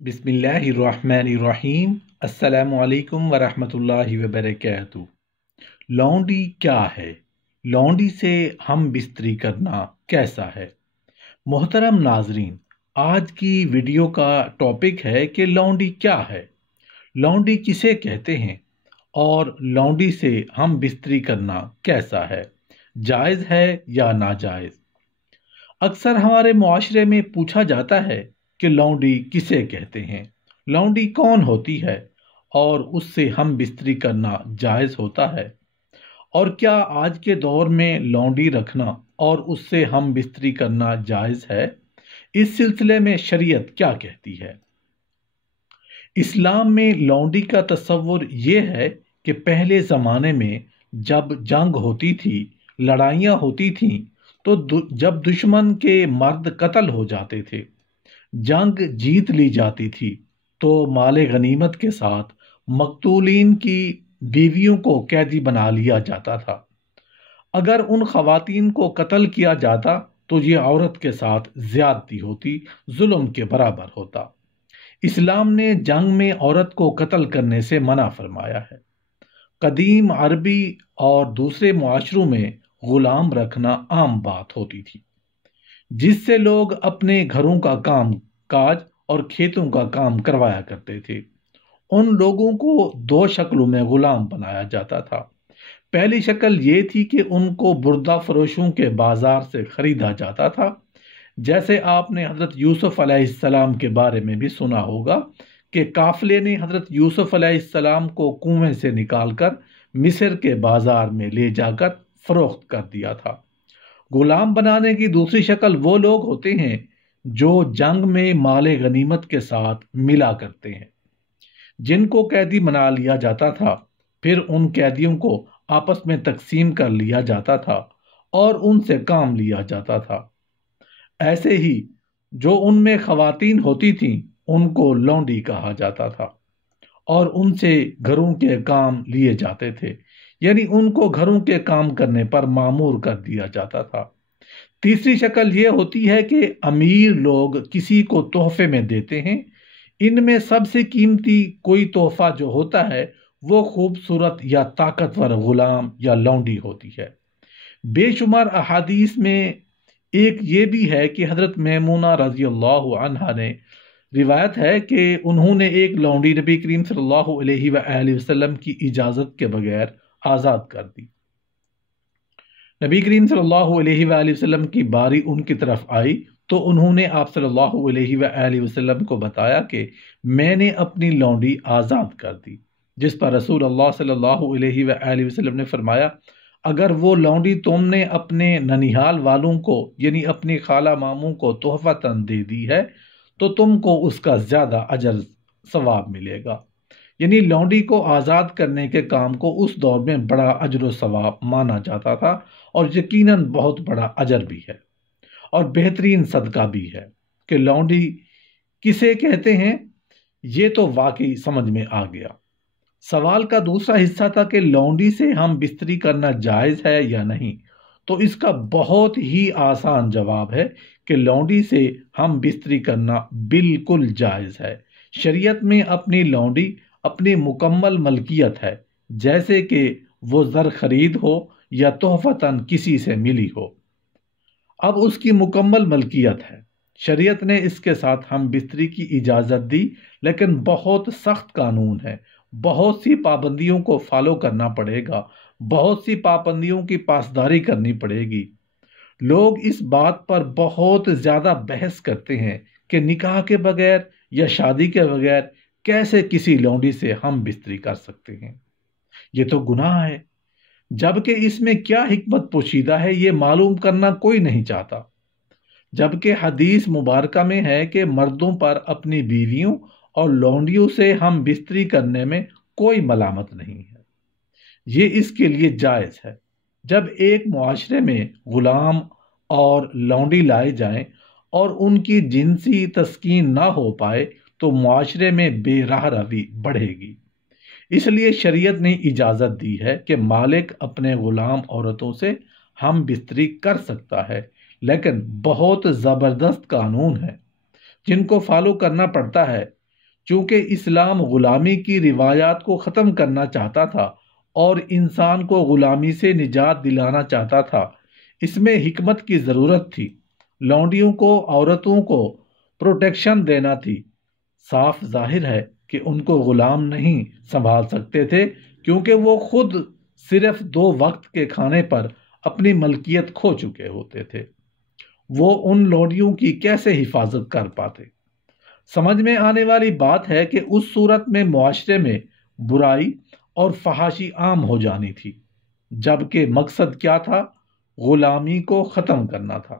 بسم اللہ الرحمن الرحیم۔ السلام علیکم ورحمۃ اللہ وبرکاتہ۔ لونڈی کیا ہے؟ لونڈی سے ہم بستری کرنا کیسا ہے؟ محترم ناظرین، آج کی ویڈیو کا ٹاپک ہے کہ لونڈی کیا ہے، لونڈی کسے کہتے ہیں اور لونڈی سے ہم بستری کرنا کیسا ہے، جائز ہے یا ناجائز۔ اکثر ہمارے معاشرے میں پوچھا جاتا ہے کہ لونڈی کسے کہتے ہیں، لونڈی کون ہوتی ہے اور اس سے ہم بستری کرنا جائز ہوتا ہے، اور کیا آج کے دور میں لونڈی رکھنا اور اس سے ہم بستری کرنا جائز ہے؟ اس سلسلے میں شریعت کیا کہتی ہے؟ اسلام میں لونڈی کا تصور یہ ہے کہ پہلے زمانے میں جب جنگ ہوتی تھی، لڑائیاں ہوتی تھیں، تو جب دشمن کے مرد قتل ہو جاتے تھے، جنگ جیت لی جاتی تھی، تو مال غنیمت کے ساتھ مقتولین کی بیویوں کو قیدی بنا لیا جاتا تھا۔ اگر ان خواتین کو قتل کیا جاتا تو یہ عورت کے ساتھ زیادتی ہوتی، ظلم کے برابر ہوتا۔ اسلام نے جنگ میں عورت کو قتل کرنے سے منع فرمایا ہے۔ قدیم عربی اور دوسرے معاشروں میں غلام رکھنا عام بات ہوتی تھی، جس سے لوگ اپنے گھروں کا کام کاج اور کھیتوں کا کام کروایا کرتے تھے۔ ان لوگوں کو دو شکلوں میں غلام بنایا جاتا تھا۔ پہلی شکل یہ تھی کہ ان کو بردہ فروشوں کے بازار سے خریدا جاتا تھا، جیسے آپ نے حضرت یوسف علیہ السلام کے بارے میں بھی سنا ہوگا کہ قافلے نے حضرت یوسف علیہ السلام کو کنویں سے نکال کر مصر کے بازار میں لے جا کر فروخت کر دیا تھا۔ غلام بنانے کی دوسری شکل وہ لوگ ہوتے ہیں جو جنگ میں مال غنیمت کے ساتھ ملا کرتے ہیں، جن کو قیدی بنا لیا جاتا تھا، پھر ان قیدیوں کو آپس میں تقسیم کر لیا جاتا تھا اور ان سے کام لیا جاتا تھا۔ ایسے ہی جو ان میں خواتین ہوتی تھیں ان کو لونڈی کہا جاتا تھا، اور ان سے گھروں کے کام لیے جاتے تھے، یعنی ان کو گھروں کے کام کرنے پر مامور کر دیا جاتا تھا۔ تیسری شکل یہ ہوتی ہے کہ امیر لوگ کسی کو تحفے میں دیتے ہیں۔ ان میں سب سے قیمتی کوئی تحفہ جو ہوتا ہے وہ خوبصورت یا طاقتور غلام یا لونڈی ہوتی ہے۔ بے شمار احادیث میں ایک یہ بھی ہے کہ حضرت میمونہ رضی اللہ عنہا نے روایت ہے کہ انہوں نے ایک لونڈی نبی کریم صلی اللہ علیہ وآلہ وسلم کی اجازت کے بغیر آزاد کر دی۔ نبی کریم صلی اللہ علیہ وآلہ وسلم کی باری ان کی طرف آئی تو انہوں نے آپ صلی اللہ علیہ وآلہ وسلم کو بتایا کہ میں نے اپنی لونڈی آزاد کر دی، جس پر رسول اللہ صلی اللہ علیہ وآلہ وسلم نے فرمایا، اگر وہ لونڈی تم نے اپنے ننیحال والوں کو یعنی اپنی خالہ ماموں کو تحفتاً دے دی ہے تو تم کو اس کا زیادہ اجر ثواب ملے گا۔ یعنی لونڈی کو آزاد کرنے کے کام کو اس دور میں بڑا اجر و ثواب مانا جاتا تھا، اور یقیناً بہت بڑا اجر بھی ہے اور بہترین صدقہ بھی ہے۔ کہ لونڈی کسے کہتے ہیں یہ تو واقعی سمجھ میں آ گیا۔ سوال کا دوسرا حصہ تھا کہ لونڈی سے ہم بستری کرنا جائز ہے یا نہیں، تو اس کا بہت ہی آسان جواب ہے کہ لونڈی سے ہم بستری کرنا بالکل جائز ہے۔ شریعت میں اپنی لونڈی اپنی مکمل ملکیت ہے، جیسے کہ وہ زر خرید ہو یا تحفتاً کسی سے ملی ہو، اب اس کی مکمل ملکیت ہے۔ شریعت نے اس کے ساتھ ہم بستری کی اجازت دی، لیکن بہت سخت قانون ہے، بہت سی پابندیوں کو فالو کرنا پڑے گا، بہت سی پابندیوں کی پاسداری کرنی پڑے گی۔ لوگ اس بات پر بہت زیادہ بحث کرتے ہیں کہ نکاح کے بغیر یا شادی کے بغیر کیسے کسی لونڈی سے ہم بستری کر سکتے ہیں، یہ تو گناہ ہے۔ جبکہ اس میں کیا حکمت پوشیدہ ہے یہ معلوم کرنا کوئی نہیں چاہتا، جبکہ حدیث مبارکہ میں ہے کہ مردوں پر اپنی بیویوں اور لونڈیوں سے ہم بستری کرنے میں کوئی ملامت نہیں ہے، یہ اس کے لیے جائز ہے۔ جب ایک معاشرے میں غلام اور لونڈی لائے جائیں اور ان کی جنسی تسکین نہ ہو پائے تو معاشرے میں بے راہ روی بڑھے گی۔ اس لیے شریعت نے اجازت دی ہے کہ مالک اپنے غلام عورتوں سے ہم بستری کر سکتا ہے، لیکن بہت زبردست قانون ہے جن کو فالو کرنا پڑتا ہے۔ چونکہ اسلام غلامی کی روایات کو ختم کرنا چاہتا تھا اور انسان کو غلامی سے نجات دلانا چاہتا تھا، اس میں حکمت کی ضرورت تھی۔ لونڈیوں کو، عورتوں کو پروٹیکشن دینا تھی۔ صاف ظاہر ہے کہ ان کو غلام نہیں سنبھال سکتے تھے، کیونکہ وہ خود صرف 2 وقت کے کھانے پر اپنی ملکیت کھو چکے ہوتے تھے۔ وہ ان لونڈیوں کی کیسے حفاظت کر پاتے؟ سمجھ میں آنے والی بات ہے کہ اس صورت میں معاشرے میں برائی اور فحاشی عام ہو جانی تھی، جبکہ مقصد کیا تھا؟ غلامی کو ختم کرنا تھا۔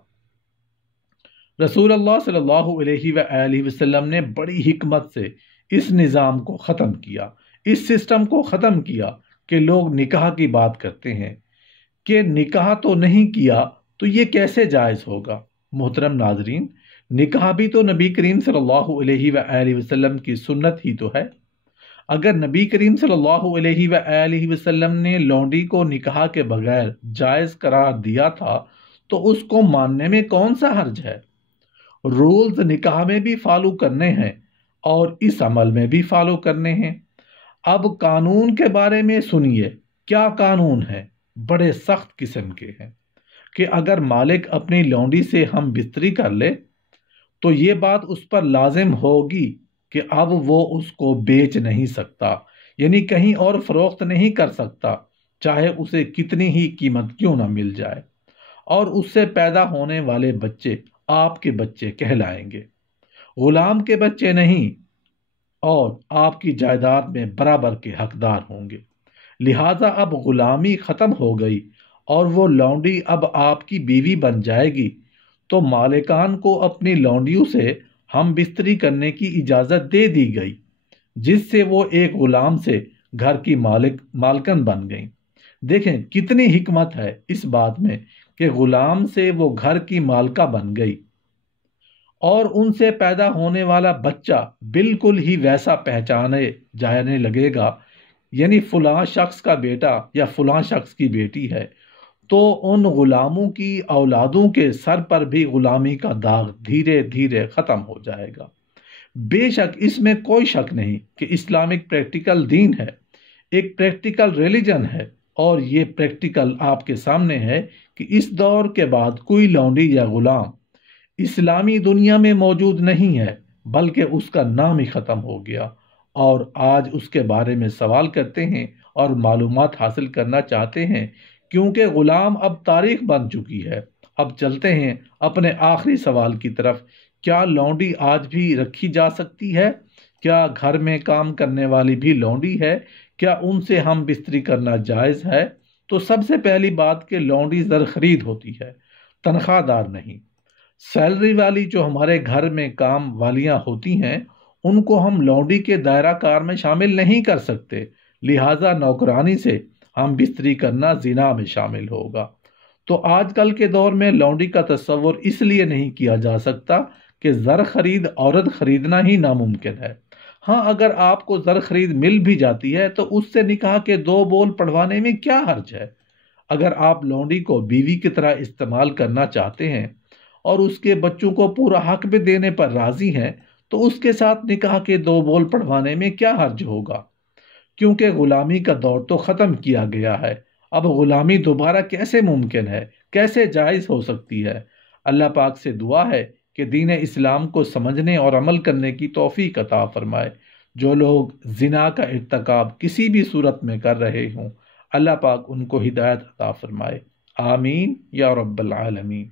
رسول اللہ صلی اللہ علیہ وآلہ وسلم نے بڑی حکمت سے اس نظام کو ختم کیا، اس سسٹم کو ختم کیا کہ لوگ نکاح کی بات کرتے ہیں کہ نکاح تو نہیں کیا تو یہ کیسے جائز ہوگا؟ محترم ناظرین، نکاح بھی تو نبی کریم صلی اللہ علیہ وآلہ وسلم کی سنت ہی تو ہے۔ اگر نبی کریم صلی اللہ علیہ وآلہ وسلم نے لونڈی کو نکاح کے بغیر جائز قرار دیا تھا تو اس کو ماننے میں کون سا حرج ہے؟ رولز نکاح میں بھی فالو کرنے ہیں اور اس عمل میں بھی فالو کرنے ہیں۔ اب قانون کے بارے میں سنیے، کیا قانون ہے؟ بڑے سخت قسم کے ہیں کہ اگر مالک اپنی لونڈی سے ہم بستری کر لے تو یہ بات اس پر لازم ہوگی کہ اب وہ اس کو بیچ نہیں سکتا، یعنی کہیں اور فروخت نہیں کر سکتا، چاہے اسے کتنی ہی قیمت کیوں نہ مل جائے، اور اس سے پیدا ہونے والے بچے آپ کے بچے کہلائیں گے، غلام کے بچے نہیں، اور آپ کی جائیداد میں برابر کے حقدار ہوں گے۔ لہٰذا اب غلامی ختم ہو گئی اور وہ لونڈی اب آپ کی بیوی بن جائے گی، تو مالکان کو اپنی لونڈیوں سے ہم بستری کرنے کی اجازت دے دی گئی، جس سے وہ ایک غلام سے گھر کی مالکن بن گئیں۔ دیکھیں کتنی حکمت ہے اس بات میں کہ غلام سے وہ گھر کی مالکہ بن گئی، اور ان سے پیدا ہونے والا بچہ بالکل ہی ویسا پہچانے جانے لگے گا، یعنی فلاں شخص کا بیٹا یا فلاں شخص کی بیٹی ہے، تو ان غلاموں کی اولادوں کے سر پر بھی غلامی کا داغ دھیرے دھیرے ختم ہو جائے گا۔ بے شک اس میں کوئی شک نہیں کہ اسلامک پریکٹیکل دین ہے، ایک پریکٹیکل ریلیجن ہے، اور یہ پریکٹیکل آپ کے سامنے ہے کہ اس دور کے بعد کوئی لونڈی یا غلام اسلامی دنیا میں موجود نہیں ہے، بلکہ اس کا نام ہی ختم ہو گیا، اور آج اس کے بارے میں سوال کرتے ہیں اور معلومات حاصل کرنا چاہتے ہیں، کیونکہ غلام اب تاریخ بن چکی ہے۔ اب چلتے ہیں اپنے آخری سوال کی طرف، کیا لونڈی آج بھی رکھی جا سکتی ہے؟ کیا گھر میں کام کرنے والی بھی لونڈی ہے؟ کیا ان سے ہم بستری کرنا جائز ہے؟ تو سب سے پہلی بات کہ لونڈی زر خرید ہوتی ہے، تنخواہ دار نہیں۔ سیلری والی جو ہمارے گھر میں کام والیاں ہوتی ہیں، ان کو ہم لونڈی کے دائرہ کار میں شامل نہیں کر سکتے، لہٰذا نوکرانی سے ہم بستری کرنا زنا میں شامل ہوگا۔ تو آج کل کے دور میں لونڈی کا تصور اس لیے نہیں کیا جا سکتا کہ زر خرید عورت خریدنا ہی ناممکن ہے۔ ہاں، اگر آپ کو زر خرید مل بھی جاتی ہے تو اس سے نکاح کے 2 بول پڑھوانے میں کیا حرج ہے؟ اگر آپ لونڈی کو بیوی کی طرح استعمال کرنا چاہتے ہیں اور اس کے بچوں کو پورا حق بھی دینے پر راضی ہیں تو اس کے ساتھ نکاح کے 2 بول پڑھوانے میں کیا حرج ہوگا؟ کیونکہ غلامی کا دور تو ختم کیا گیا ہے، اب غلامی دوبارہ کیسے ممکن ہے، کیسے جائز ہو سکتی ہے؟ اللہ پاک سے دعا ہے کہ دین اسلام کو سمجھنے اور عمل کرنے کی توفیق عطا فرمائے۔ جو لوگ زنا کا ارتکاب کسی بھی صورت میں کر رہے ہوں، اللہ پاک ان کو ہدایت عطا فرمائے۔ آمین یا رب العالمین۔